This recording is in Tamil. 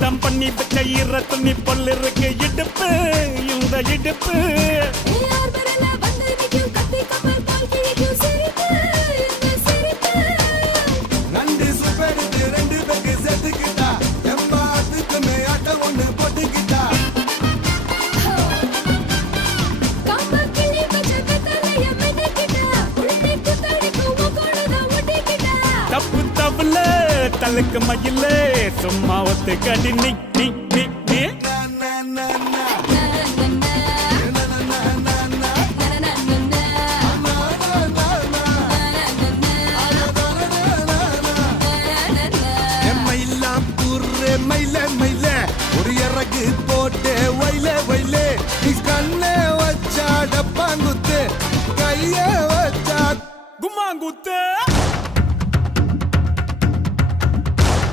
தம் பண்ணி வச்ச ஈர துணி பொல் இருக்கு இடுப்பு இந்த இடுப்பு நண்டு சுப்பெடுத்து ரெண்டு பேருக்கு செத்துக்கிட்டா எம்மாத்துக்கு மேயாட்ட ஒண்ணு போட்டுக்கிட்டா தப்பு தப்புல தலுக்கு மயில சும்மா ஒத்து கடி நீ நீ நீ நீ மயில மயில ஒரு இறகு போட்டு வயல வயலே